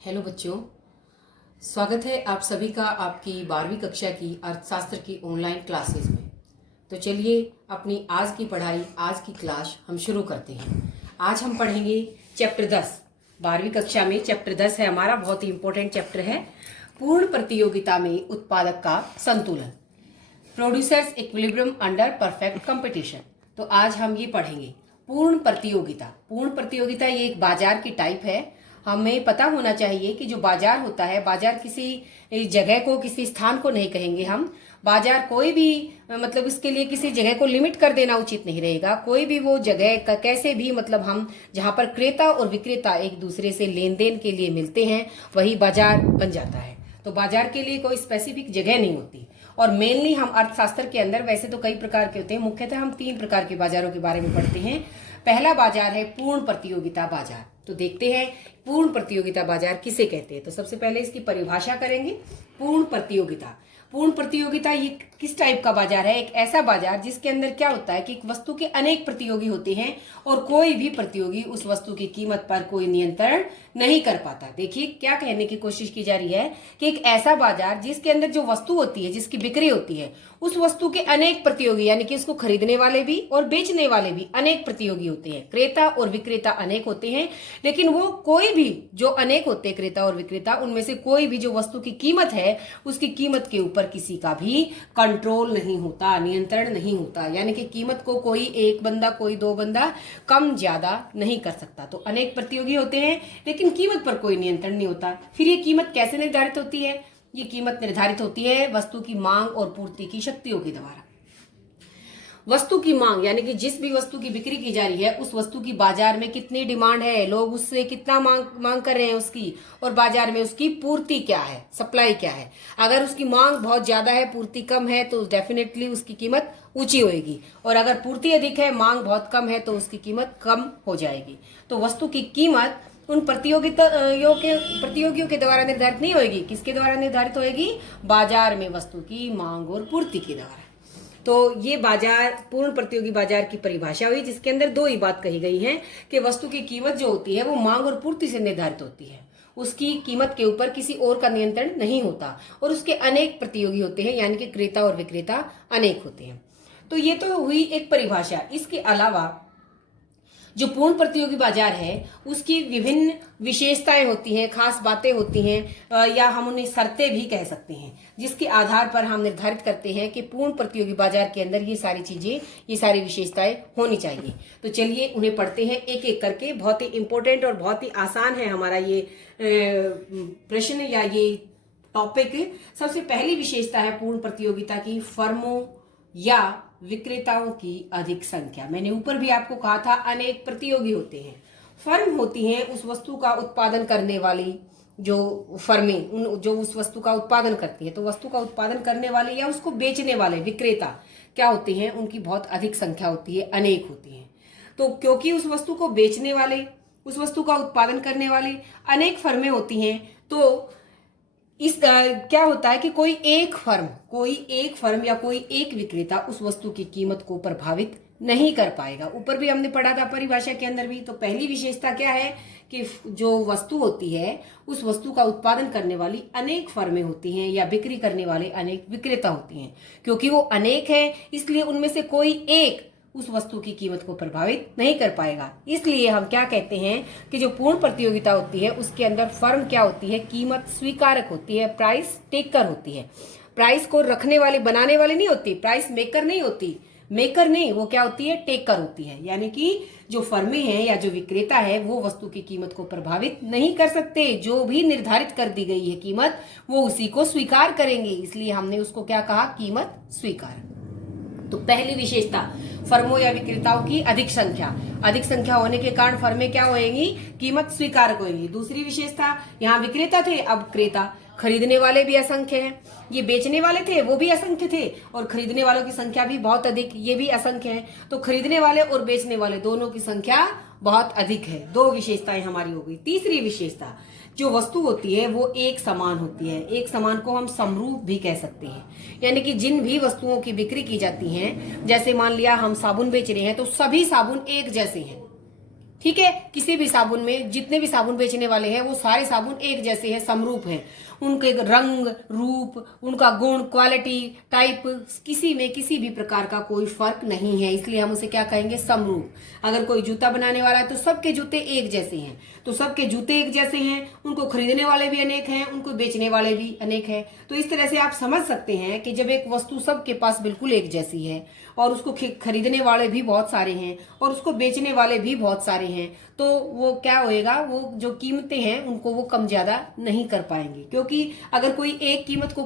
Hello बच्चों, स्वागत है आप सभी का आपकी 12वीं कक्षा की अर्थशास्त्र की ऑनलाइन क्लासेस में। तो चलिए अपनी आज की पढ़ाई, आज की क्लास हम शुरू करते हैं। आज हम पढ़ेंगे चैप्टर 10। 12वीं कक्षा में चैप्टर 10 है हमारा, बहुत ही इंपॉर्टेंट चैप्टर है। पूर्ण प्रतियोगिता में उत्पादक का संतुलन, producers equilibrium under perfect competition. तो आज हम ये पढ़ेंगे पूर्ण प्रतियोगिता। पूर्ण प्रतियोगिता ये एक बाजार की टाइप है। हमें पता होना चाहिए कि जो बाजार होता है, बाजार किसी जगह को, किसी स्थान को नहीं कहेंगे हम। बाजार कोई भी, मतलब इसके लिए किसी जगह को लिमिट कर देना उचित नहीं रहेगा। कोई भी वो जगह का कैसे भी, मतलब हम जहाँ पर क्रेता और विक्रेता एक दूसरे से लेन देन के लिए मिलते हैं, वही बाजार बन जाता है। तो बाजार के लिए कोई स्पेसिफिक जगह नहीं होती। और मेनली हम अर्थशास्त्र के अंदर, वैसे तो कई प्रकार के होते हैं, मुख्यतः हम 3 प्रकार के बाजारों के बारे में पढ़ते हैं। पहला बाजार है पूर्ण प्रतियोगिता बाजार। तो देखते हैं पूर्ण प्रतियोगिता बाजार किसे कहते हैं। तो सबसे पहले इसकी परिभाषा करेंगे। पूर्ण प्रतियोगिता, पूर्ण प्रतियोगिता ये किस टाइप का बाजार है? एक ऐसा बाजार जिसके अंदर क्या होता है कि एक वस्तु के अनेक प्रतियोगी होते हैं और कोई भी प्रतियोगी उस वस्तु की कीमत पर कोई नियंत्रण नहीं कर पाता। देखिए क्या कहने की कोशिश की जा रही है कि एक ऐसा बाजार जिसके अंदर जो वस्तु होती है, जिसकी बिक्री होती है, उस वस्तु के अनेक प्रतियोगी, यानी कि उसको खरीदने वाले भी और बेचने वाले भी अनेक प्रतियोगी होते हैं। क्रेता और विक्रेता अनेक होते हैं, लेकिन वो कोई भी जो अनेक होते हैं क्रेता और विक्रेता, उनमें से कोई भी जो वस्तु की कीमत है, उसकी कीमत के ऊपर किसी का भी कंट्रोल नहीं होता, नियंत्रण नहीं होता। यानी कि कीमत को कोई एक बंदा, कोई 2 बंदा कम ज्यादा नहीं कर सकता। तो अनेक प्रतियोगी होते हैं लेकिन कीमत पर कोई नियंत्रण नहीं होता। फिर ये कीमत कैसे निर्धारित होती है? ये कीमत निर्धारित होती है वस्तु की मांग और पूर्ति की शक्तियों के द्वारा। वस्तु की मांग, यानी कि जिस भी वस्तु की बिक्री की जा रही है, उस वस्तु की बाजार में कितनी डिमांड है, लोग उससे कितना मांग कर रहे हैं उसकी, और बाजार में उसकी पूर्ति क्या है, सप्लाई क्या है। अगर उसकी मांग बहुत ज्यादा है, पूर्ति कम है, तो डेफिनेटली उसकी कीमत ऊंची होगी। और अगर पूर्ति अधिक है, मांग बहुत कम है, तो उसकी कीमत कम हो जाएगी। तो वस्तु की कीमत उन प्रतियोगियों के द्वारा निर्धारित नहीं होगी। किसके द्वारा निर्धारित होगी? बाजार में वस्तु की मांग और पूर्ति के द्वारा। तो ये बाजार, पूर्ण प्रतियोगी बाजार की परिभाषा हुई, जिसके अंदर 2 ही बात कही गई है कि वस्तु की कीमत जो होती है वो मांग और पूर्ति से निर्धारित होती है। उसकी कीमत के ऊपर किसी और का नियंत्रण नहीं होता, और उसके अनेक प्रतियोगी होते हैं, यानी कि क्रेता और विक्रेता अनेक होते हैं। तो ये तो हुई एक परिभाषा। इसके अलावा जो पूर्ण प्रतियोगी बाजार है उसकी विभिन्न विशेषताएं होती हैं, खास बातें होती हैं, या हम उन्हें शर्तें भी कह सकते हैं, जिसके आधार पर हम निर्धारित करते हैं कि पूर्ण प्रतियोगी बाजार के अंदर ये सारी चीजें, ये सारी विशेषताएं होनी चाहिए। तो चलिए उन्हें पढ़ते हैं एक एक करके। बहुत ही इंपॉर्टेंट और बहुत ही आसान है हमारा ये प्रश्न या ये टॉपिक। सबसे पहली विशेषता है पूर्ण प्रतियोगिता की, फर्मों या विक्रेताओं की अधिक संख्या। मैंने ऊपर भी आपको कहा था अनेक प्रतियोगी होते हैं। फर्म होती हैं उस वस्तु का उत्पादन करने वाली, जो फर्में जो उस वस्तु का उत्पादन करती है। तो वस्तु का उत्पादन करने वाले या उसको बेचने वाले विक्रेता क्या होते हैं? उनकी बहुत अधिक संख्या होती है, अनेक होती है। तो क्योंकि उस वस्तु को बेचने वाले, उस वस्तु का उत्पादन करने वाले अनेक फर्में होती हैं, तो इस क्या होता है कि कोई एक फर्म या कोई एक विक्रेता उस वस्तु की कीमत को प्रभावित नहीं कर पाएगा। ऊपर भी हमने पढ़ा था परिभाषा के अंदर भी। तो पहली विशेषता क्या है कि जो वस्तु होती है, उस वस्तु का उत्पादन करने वाली अनेक फर्में होती हैं या बिक्री करने वाले अनेक विक्रेता होती हैं। क्योंकि वो अनेक हैं, इसलिए उनमें से कोई एक उस वस्तु की कीमत को प्रभावित नहीं कर पाएगा। इसलिए हम क्या कहते हैं कि जो पूर्ण प्रतियोगिता होती है उसके अंदर फर्म क्या होती है? कीमत स्वीकारक होती है, प्राइस टेकर होती है। प्राइस को रखने वाले, बनाने वाले नहीं होती, प्राइस मेकर नहीं होती, मेकर नहीं, वो क्या होती है? टेकर होती है। यानी कि जो फर्में हैं या जो विक्रेता है वो वस्तु की कीमत को प्रभावित नहीं कर सकते। जो भी निर्धारित कर दी गई है कीमत, वो उसी को स्वीकार करेंगे। इसलिए हमने उसको क्या कहा? कीमत स्वीकार। तो पहली विशेषता, फर्मों या विक्रेताओं की अधिक संख्या। अधिक संख्या होने के कारण फर्में क्या होंगी? कीमत स्वीकारक होंगी। दूसरी विशेषता, यहाँ विक्रेता थे, अब क्रेता। खरीदने वाले भी असंख्य हैं। ये बेचने वाले थे, वो भी असंख्य थे, और खरीदने वालों की संख्या भी बहुत अधिक, ये भी असंख्य है। तो खरीदने वाले और बेचने वाले दोनों की संख्या बहुत अधिक है। 2 विशेषताएं हमारी हो गई। तीसरी विशेषता, जो वस्तु होती है वो एक समान होती है। एक समान को हम समरूप भी कह सकते हैं। यानी कि जिन भी वस्तुओं की बिक्री की जाती हैं, जैसे मान लिया हम साबुन बेच रहे हैं, तो सभी साबुन एक जैसे हैं। ठीक है। किसी भी साबुन में जितने भी साबुन बेचने वाले हैं वो सारे साबुन एक जैसे हैं, समरूप हैं। उनके रंग, रूप, उनका गुण, क्वालिटी, टाइप, किसी में किसी भी प्रकार का कोई फर्क नहीं है, इसलिए हम उसे क्या कहेंगे, समरूप। अगर कोई जूता बनाने वाला है तो सबके जूते एक जैसे हैं, तो सबके जूते एक जैसे हैं, उनको खरीदने वाले भी अनेक हैं, उनको बेचने वाले भी अनेक हैं। तो इस तरह से आप समझ सकते हैं कि जब एक वस्तु सबके पास बिल्कुल एक जैसी है और उसको खरीदने वाले भी बहुत सारे हैं और उसको बेचने वाले भी बहुत सारे हैं, तो वो क्या होएगा, वो जो कीमतें हैं उनको वो कम ज्यादा नहीं कर पाएंगे। क्योंकि अगर कोई एक कीमत को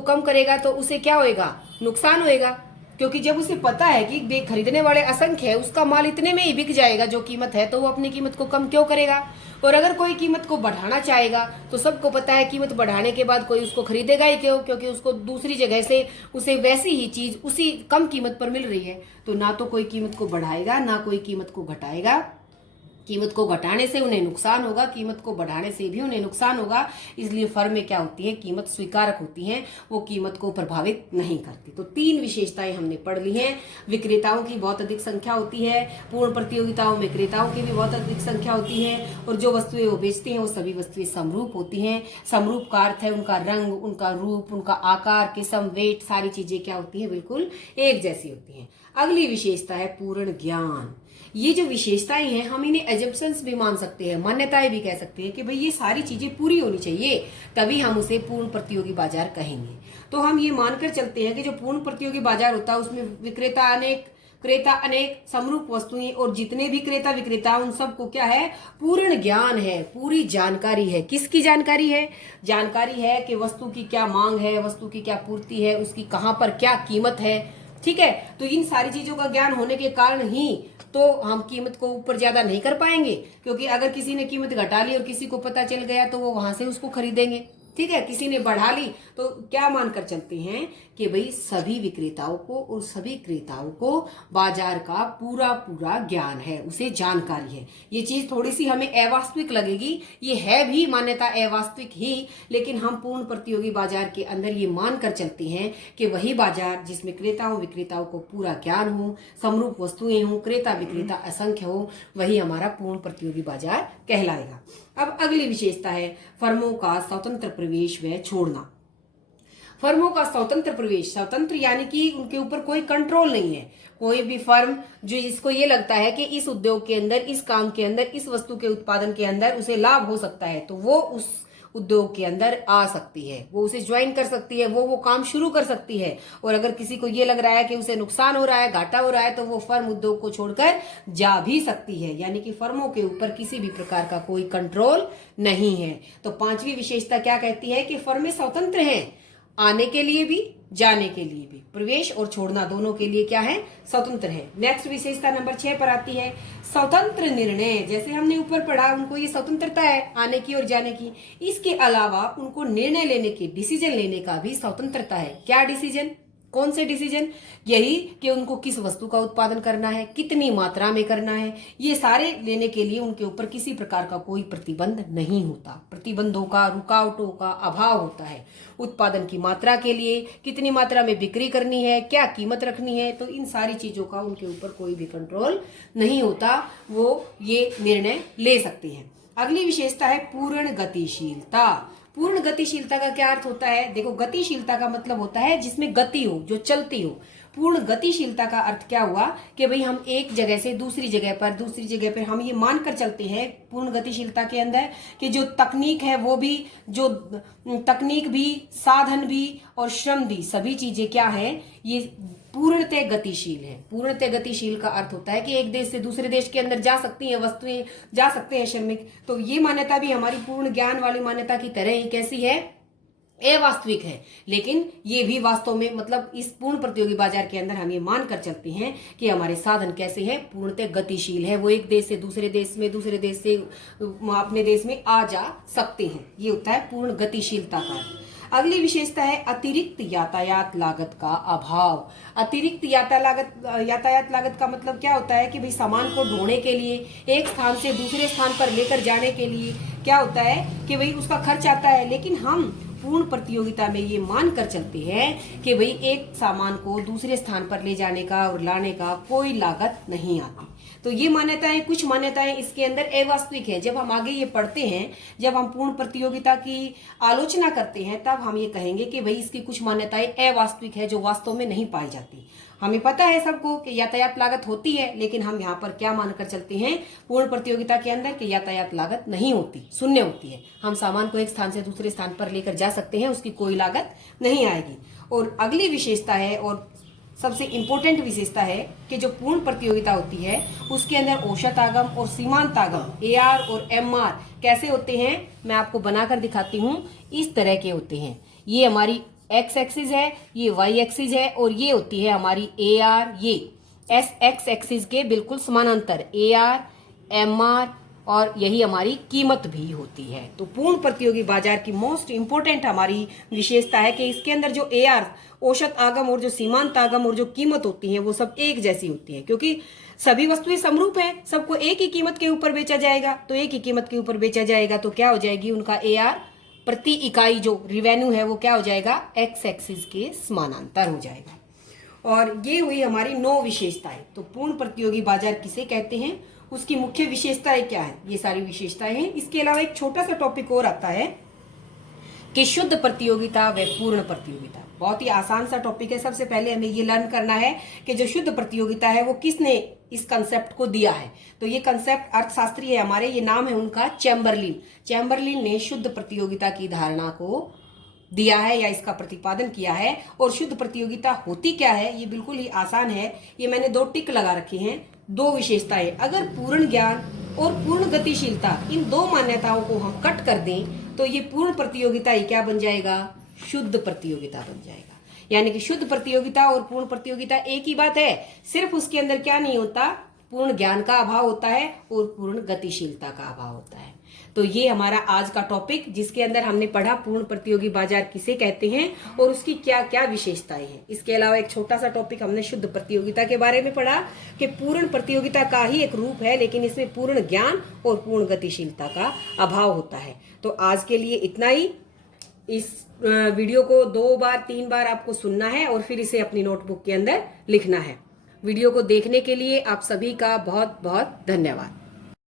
कम करेगा, तो उसे क्या होएगा, नुकसान होएगा। क्योंकि जब उसे पता है कि खरीदने वाले असंख्य है, उसका माल इतने में ही बिक जाएगा जो कीमत है, तो वो अपनी कीमत को कम क्यों करेगा। और अगर कोई कीमत को बढ़ाना चाहेगा तो सबको पता है कीमत बढ़ाने के बाद कोई उसको खरीदेगा ही क्यों, क्योंकि उसको दूसरी जगह से उसे वैसी ही चीज उसी कम कीमत पर मिल रही है। तो ना तो कोई कीमत को बढ़ाएगा ना कोई कीमत को घटाएगा। कीमत को घटाने से उन्हें नुकसान होगा, कीमत को बढ़ाने से भी उन्हें नुकसान होगा। इसलिए फर्में क्या होती हैं, कीमत स्वीकारक होती हैं, वो कीमत को प्रभावित नहीं करती। तो 3 विशेषताएं हमने पढ़ ली हैं। विक्रेताओं की बहुत अधिक संख्या होती है, पूर्ण प्रतियोगिताओं में क्रेताओं की भी बहुत अधिक संख्या होती है, और जो वस्तुएं वो बेचते हैं वो सभी वस्तुएं समरूप होती हैं। समरूप का अर्थ है उनका रंग, उनका रूप, उनका आकार, किस्म, वेट, सारी चीजें क्या होती हैं, बिल्कुल एक जैसी होती हैं। अगली विशेषता है पूर्ण ज्ञान। ये जो विशेषताएं हैं हम इन्हें एजम्पशंस भी मान सकते हैं, मान्यताएं भी कह सकते हैं कि भाई ये सारी चीजें पूरी होनी चाहिए, तभी हम उसे पूर्ण प्रतियोगी बाजार कहेंगे। तो हम ये मानकर चलते हैं कि जो पूर्ण प्रतियोगी बाजार होता है उसमें विक्रेता अनेक, क्रेता अनेक, समरूप वस्तुएं, और जितने भी क्रेता विक्रेता उन सबको क्या है, पूर्ण ज्ञान है, पूरी जानकारी है। किसकी जानकारी है, जानकारी है कि वस्तु की क्या मांग है, वस्तु की क्या पूर्ति है, उसकी कहाँ पर क्या कीमत है। ठीक है। तो इन सारी चीजों का ज्ञान होने के कारण ही तो हम कीमत को ऊपर ज्यादा नहीं कर पाएंगे, क्योंकि अगर किसी ने कीमत घटा ली और किसी को पता चल गया तो वो वहां से उसको खरीदेंगे। ठीक है। किसी ने बढ़ा ली तो क्या मानकर चलते हैं कि भाई सभी विक्रेताओं को और सभी क्रेताओं को बाजार का पूरा पूरा ज्ञान है, उसे जानकारी है। ये चीज थोड़ी सी हमें अवास्तविक लगेगी, ये है भी मान्यता अवास्तविक ही, लेकिन हम पूर्ण प्रतियोगी बाजार के अंदर ये मानकर चलते हैं कि वही बाजार जिसमें क्रेताओं विक्रेताओं को पूरा ज्ञान हो, समरूप वस्तुएं हो, क्रेता विक्रेता असंख्य हो, वही हमारा पूर्ण प्रतियोगी बाजार कहलाएगा। अब अगली विशेषता है फर्मों का स्वतंत्र प्रवेश व छोड़ना। फर्मों का स्वतंत्र प्रवेश, स्वतंत्र यानी कि उनके ऊपर कोई कंट्रोल नहीं है। कोई भी फर्म जो जिसको ये लगता है कि इस उद्योग के अंदर, इस काम के अंदर, इस वस्तु के उत्पादन के अंदर उसे लाभ हो सकता है, तो वो उस उद्योग के अंदर आ सकती है, वो उसे ज्वाइन कर सकती है, वो काम शुरू कर सकती है। और अगर किसी को ये लग रहा है कि उसे नुकसान हो रहा है, घाटा हो रहा है, तो वो फर्म उद्योग को छोड़कर जा भी सकती है। यानी कि फर्मों के ऊपर किसी भी प्रकार का कोई कंट्रोल नहीं है। तो 5वीं विशेषता क्या कहती है कि फर्में स्वतंत्र हैं, आने के लिए भी जाने के लिए भी, प्रवेश और छोड़ना दोनों के लिए क्या है, स्वतंत्र है। नेक्स्ट विशेषता नंबर 6 पर आती है स्वतंत्र निर्णय। जैसे हमने ऊपर पढ़ा, उनको ये स्वतंत्रता है आने की और जाने की, इसके अलावा उनको निर्णय लेने की, डिसीजन लेने का भी स्वतंत्रता है। क्या डिसीजन, कौन से डिसीजन, यही कि उनको किस वस्तु का उत्पादन करना है, कितनी मात्रा में करना है, ये सारे लेने के लिए उनके ऊपर किसी प्रकार का कोई प्रतिबंध नहीं होता। प्रतिबंधों का, रुकावटों का अभाव होता है। उत्पादन की मात्रा के लिए, कितनी मात्रा में बिक्री करनी है, क्या कीमत रखनी है, तो इन सारी चीजों का उनके ऊपर कोई भी कंट्रोल नहीं होता, वो ये निर्णय ले सकते हैं। अगली विशेषता है पूर्ण गतिशीलता। पूर्ण गतिशीलता का क्या अर्थ होता है, देखो गतिशीलता का मतलब होता है जिसमें गति हो, जो चलती हो। पूर्ण गतिशीलता का अर्थ क्या हुआ कि भाई हम एक जगह से दूसरी जगह पर हम ये मानकर चलते हैं पूर्ण गतिशीलता के अंदर कि जो तकनीक है वो भी, जो तकनीक भी, साधन भी और श्रम भी, सभी चीजें क्या है, ये पूर्णतः गतिशील है। पूर्णतः गतिशील का अर्थ होता है कि एक देश से दूसरे देश के अंदर जा सकती हैं वस्तुएं, जा सकते हैं श्रमिक। तो ये मान्यता भी हमारी पूर्ण ज्ञान वाली मान्यता की तरह ही कैसी है, अवास्तविक है, लेकिन ये भी वास्तव में, मतलब इस पूर्ण प्रतियोगी बाजार के अंदर हम ये मानकर चलते हैं कि हमारे साधन कैसे हैं, पूर्णतः गतिशील है। वो एक देश से दूसरे देश में, दूसरे देश से अपने देश में आ जा सकते हैं। ये होता है पूर्ण गतिशीलता का। अगली विशेषता है अतिरिक्त यातायात लागत का अभाव। अतिरिक्त यातायात लागत का मतलब क्या होता है कि भाई सामान को ढोने के लिए, एक स्थान से दूसरे स्थान पर लेकर जाने के लिए क्या होता है कि भाई उसका खर्च आता है, लेकिन हम पूर्ण प्रतियोगिता में ये मान कर चलते हैं कि भाई एक सामान को दूसरे स्थान पर ले जाने का और लाने का कोई लागत नहीं आती। तो ये मान्यताएं, कुछ मान्यताएं इसके अंदर अवास्तविक है। जब हम आगे ये पढ़ते हैं, जब हम पूर्ण प्रतियोगिता की आलोचना करते हैं, तब हम ये कहेंगे कि भाई इसकी कुछ मान्यताएं अवास्तविक है, जो वास्तव में नहीं पाई जाती। हमें पता है सबको कि यातायात लागत होती है, लेकिन हम यहाँ पर क्या मानकर चलते हैं पूर्ण प्रतियोगिता के अंदर कि यातायात लागत नहीं होती, शून्य होती है। हम सामान को एक स्थान से दूसरे स्थान पर लेकर जा सकते हैं, उसकी कोई लागत नहीं आएगी। और अगली विशेषता है और सबसे इम्पोर्टेंट विशेषता है कि जो पूर्ण प्रतियोगिता होती है उसके अंदर औसत आगम और सीमांत आगम AR और MR कैसे होते हैं, मैं आपको बनाकर दिखाती हूँ। इस तरह के होते हैं। ये हमारी X एक्सिस है, ये Y एक्सिस है, और ये होती है हमारी AR, ये SX एक्सिस के बिल्कुल समानांतर AR MR, और यही हमारी कीमत भी होती है। तो पूर्ण प्रतियोगी बाजार की मोस्ट इंपोर्टेंट हमारी विशेषता है कि इसके अंदर जो AR औसत आगम और जो सीमांत आगम और जो कीमत होती है वो सब एक जैसी होती है, क्योंकि सभी वस्तुएं समरूप है, सबको एक ही कीमत के ऊपर बेचा जाएगा। तो एक ही कीमत के ऊपर बेचा जाएगा तो क्या हो जाएगी, उनका AR प्रति इकाई जो रिवेन्यू है वो क्या हो जाएगा, X एक्सिस के समानांतर हो जाएगा। और ये हुई हमारी 9 विशेषताएं। तो पूर्ण प्रतियोगी बाजार किसे कहते हैं, उसकी मुख्य विशेषताएं क्या है, ये सारी विशेषताएं हैं। इसके अलावा एक छोटा सा टॉपिक और आता है कि शुद्ध प्रतियोगिता व पूर्ण प्रतियोगिता। बहुत ही आसान सा टॉपिक है। सबसे पहले हमें ये लर्न करना है कि जो शुद्ध प्रतियोगिता है वो किसने इस कंसेप्ट को दिया है। तो ये कंसेप्ट अर्थशास्त्री है हमारे, ये नाम है उनका चैम्बरलिन। चैम्बरलिन ने शुद्ध प्रतियोगिता की धारणा को दिया है या इसका प्रतिपादन किया है। और शुद्ध प्रतियोगिता होती क्या है, ये बिल्कुल ही आसान है। ये मैंने 2 टिक लगा रखे हैं, 2 विशेषताएं। अगर पूर्ण ज्ञान और पूर्ण गतिशीलता, इन 2 मान्यताओं को हम कट कर दें तो ये पूर्ण प्रतियोगिता ही क्या बन जाएगा, शुद्ध प्रतियोगिता बन जाएगा। यानी कि शुद्ध प्रतियोगिता और पूर्ण प्रतियोगिता एक ही बात है, सिर्फ उसके अंदर क्या नहीं होता, पूर्ण ज्ञान का अभाव होता है और पूर्ण गतिशीलता का अभाव होता है। तो ये हमारा आज का टॉपिक, जिसके अंदर हमने पढ़ा पूर्ण प्रतियोगी बाजार किसे कहते हैं और उसकी क्या क्या विशेषताएं हैं। इसके अलावा एक छोटा सा टॉपिक हमने शुद्ध प्रतियोगिता के बारे में पढ़ा कि पूर्ण प्रतियोगिता का ही एक रूप है, लेकिन इसमें पूर्ण ज्ञान और पूर्ण गतिशीलता का अभाव होता है। तो आज के लिए इतना ही। इस वीडियो को 2 बार 3 बार आपको सुनना है और फिर इसे अपनी नोटबुक के अंदर लिखना है। वीडियो को देखने के लिए आप सभी का बहुत बहुत धन्यवाद।